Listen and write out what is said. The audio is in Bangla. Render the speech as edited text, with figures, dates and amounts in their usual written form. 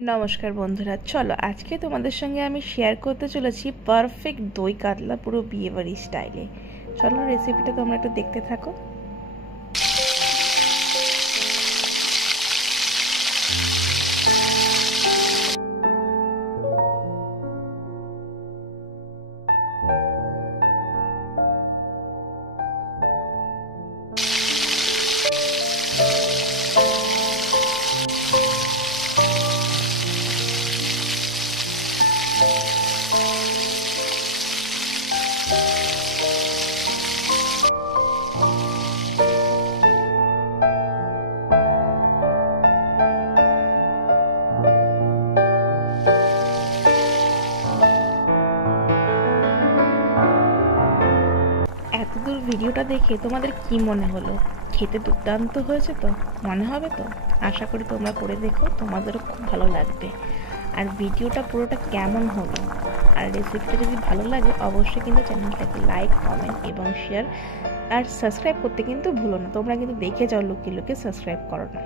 নমস্কার বন্ধুরা, চলো আজকে তোমাদের সঙ্গে আমি শেয়ার করতে চলেছি পারফেক্ট দই কাতলা পুরো বিয়েবাড়ি স্টাইলে। চলো রেসিপিটা তোমরা একটু দেখতে থাকো। এতদূর ভিডিওটা দেখে তোমাদের কি মনে হলো? খেতে দুর্দান্ত হয়েছে তো? মনে হবে তো? আশা করি তোমরা করে দেখো, তোমাদেরও খুব ভালো লাগবে। আর ভিডিওটা পুরোটা কেমন হলো আর রেসিপিটা যদি ভালো লাগে অবশ্যই কিন্তু চ্যানেলটাকে লাইক, কমেন্ট এবং শেয়ার আর সাবস্ক্রাইব করতে কিন্তু ভুলো না। তোমরা কিন্তু দেখে যাও, লুকিয়ে লুকিয়ে সাবস্ক্রাইব করো না।